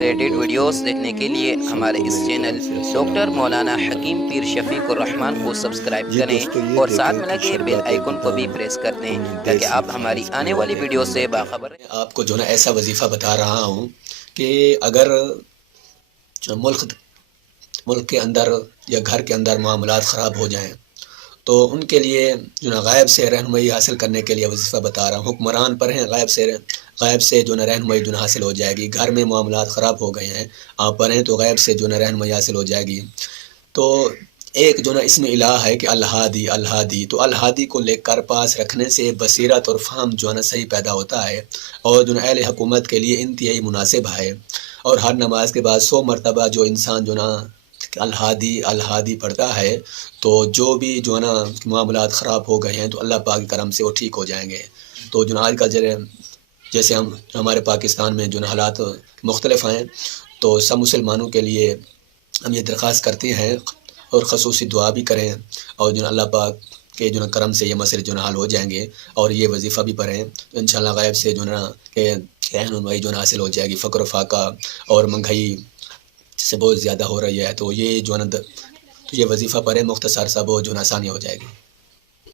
Related videos دیکھنے کے لیے ہمارے اس چینل ڈاکٹر مولانا حکیم پیر شفیق الرحمان کو سبسکرائب کریں اور ساتھ میں لگے بیل آئیکن کو بھی پریس کر دیں تاکہ آپ ہماری آنے والی ویڈیو سے باخبر رہیں۔ آپ کو جو نا ایسا وظیفہ بتا رہا ہوں کہ اگر ملک کے اندر یا گھر کے اندر معاملات خراب ہو جائیں تو ان کے لیے جو نا غائب سے رہنمائی حاصل کرنے کے لیے وظیفہ بتا رہا ہوں۔ حکمران پر ہیں، غائب سے جو نا رہنمائی جو نا حاصل ہو جائے گی۔ گھر میں معاملات خراب ہو گئے ہیں، آپ پر ہیں تو غائب سے جو نا رہنمائی حاصل ہو جائے گی۔ تو ایک جو نا اسم الہ ہے کہ الہادی، الہادی، تو الہادی کو لے کر پاس رکھنے سے بصیرت اور فہم جو ہے نا صحیح پیدا ہوتا ہے اور جو نا اہل حکومت کے لیے انتہائی مناسب ہے۔ اور ہر نماز کے بعد 100 مرتبہ جو انسان جو نا الہادی الہادی پڑھتا ہے تو جو بھی جو ہے نا معاملات خراب ہو گئے ہیں تو اللہ پاک کے کرم سے وہ ٹھیک ہو جائیں گے۔ تو جو نا آج کل جیسے ہمارے پاکستان میں جو نا حالات مختلف ہیں تو سب مسلمانوں کے لیے ہم یہ درخواست کرتے ہیں اور خصوصی دعا بھی کریں اور جو نا اللہ پاک کے جو نا کرم سے یہ مسئلے جو نا حل ہو جائیں گے اور یہ وظیفہ بھی پڑھیں تو انشاءاللہ غائب سے جو نا کہ رہنمائی جو نا حاصل ہو جائے گی۔ فقر و فاقہ اور مہنگائی سے بہت زیادہ ہو رہی ہے تو یہ جو نا تو یہ وظیفہ پڑھیں، مختصر سا وہ جو نا آسانی ہو جائے گی۔